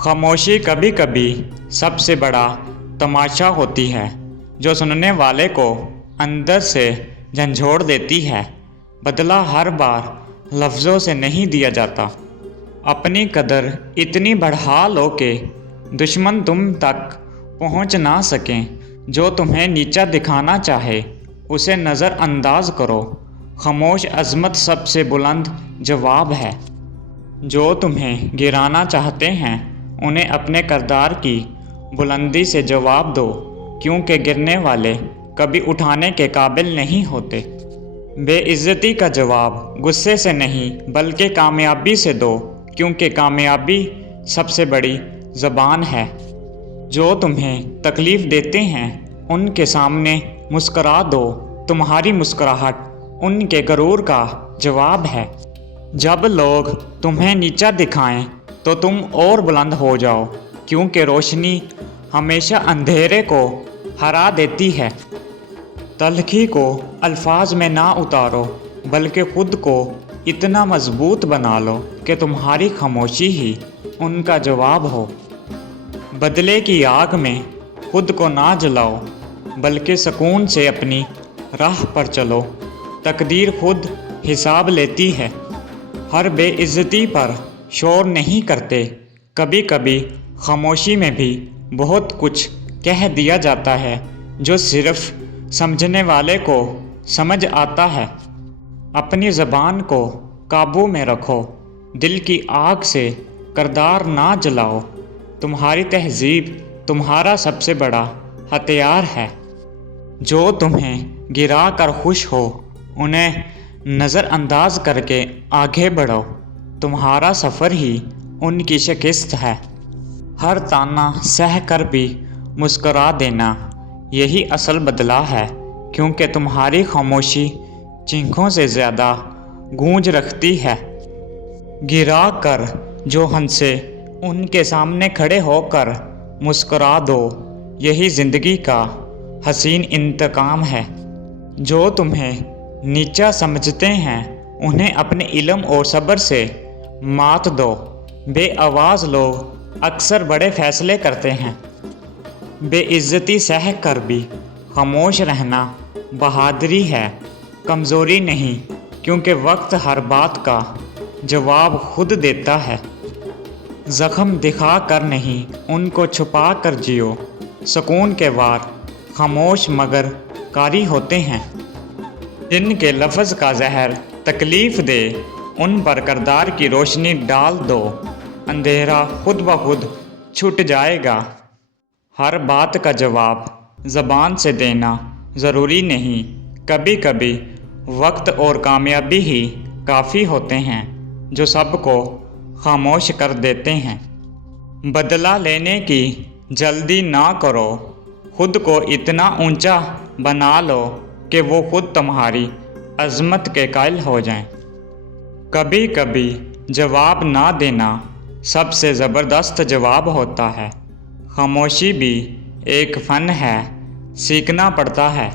खामोशी कभी कभी सबसे बड़ा तमाशा होती है जो सुनने वाले को अंदर से झंझोड़ देती है। बदला हर बार लफ्ज़ों से नहीं दिया जाता। अपनी कदर इतनी बढ़ा लो कि दुश्मन तुम तक पहुंच ना सकें। जो तुम्हें नीचा दिखाना चाहे उसे नज़रअंदाज करो। खामोश अज़मत सबसे बुलंद जवाब है। जो तुम्हें गिराना चाहते हैं उन्हें अपने किरदार की बुलंदी से जवाब दो, क्योंकि गिरने वाले कभी उठाने के काबिल नहीं होते। बेइज्जती का जवाब गुस्से से नहीं बल्कि कामयाबी से दो, क्योंकि कामयाबी सबसे बड़ी ज़बान है। जो तुम्हें तकलीफ़ देते हैं उनके सामने मुस्करा दो। तुम्हारी मुस्कुराहट उनके गरूर का जवाब है। जब लोग तुम्हें नीचा दिखाएं तो तुम और बुलंद हो जाओ, क्योंकि रोशनी हमेशा अंधेरे को हरा देती है। तलखी को अल्फाज में ना उतारो, बल्कि ख़ुद को इतना मजबूत बना लो कि तुम्हारी खामोशी ही उनका जवाब हो। बदले की आग में खुद को ना जलाओ, बल्कि सुकून से अपनी राह पर चलो। तकदीर खुद हिसाब लेती है। हर बेइज्जती पर शोर नहीं करते। कभी कभी खामोशी में भी बहुत कुछ कह दिया जाता है जो सिर्फ समझने वाले को समझ आता है। अपनी ज़बान को काबू में रखो। दिल की आग से किरदार ना जलाओ। तुम्हारी तहज़ीब तुम्हारा सबसे बड़ा हथियार है। जो तुम्हें गिरा कर खुश हो उन्हें नज़रअंदाज करके आगे बढ़ो। तुम्हारा सफ़र ही उनकी शिकस्त है। हर ताना सह कर भी मुस्करा देना, यही असल बदला है, क्योंकि तुम्हारी खामोशी चीखों से ज़्यादा गूंज रखती है। गिरा कर जो हंसे उनके सामने खड़े होकर मुस्करा दो, यही ज़िंदगी का हसीन इंतकाम है। जो तुम्हें नीचा समझते हैं उन्हें अपने इल्म और सब्र से मात दो। बेआवाज़ लोग अक्सर बड़े फ़ैसले करते हैं। बेइज्जती सह कर भी खामोश रहना बहादुरी है, कमज़ोरी नहीं, क्योंकि वक्त हर बात का जवाब खुद देता है। ज़ख्म दिखा कर नहीं उनको छुपा कर जियो। सुकून के वार खामोश मगर कारी होते हैं। जिनके लफ्ज़ का जहर तकलीफ़ दे उन पर किरदार की रोशनी डाल दो। अंधेरा खुद ब खुद छूट जाएगा। हर बात का जवाब ज़बान से देना ज़रूरी नहीं। कभी कभी वक्त और कामयाबी ही काफ़ी होते हैं जो सबको खामोश कर देते हैं। बदला लेने की जल्दी ना करो। खुद को इतना ऊंचा बना लो कि वो खुद तुम्हारी अज़मत के कायल हो जाएं। कभी कभी जवाब ना देना सबसे ज़बरदस्त जवाब होता है। खामोशी भी एक फ़न है, सीखना पड़ता है।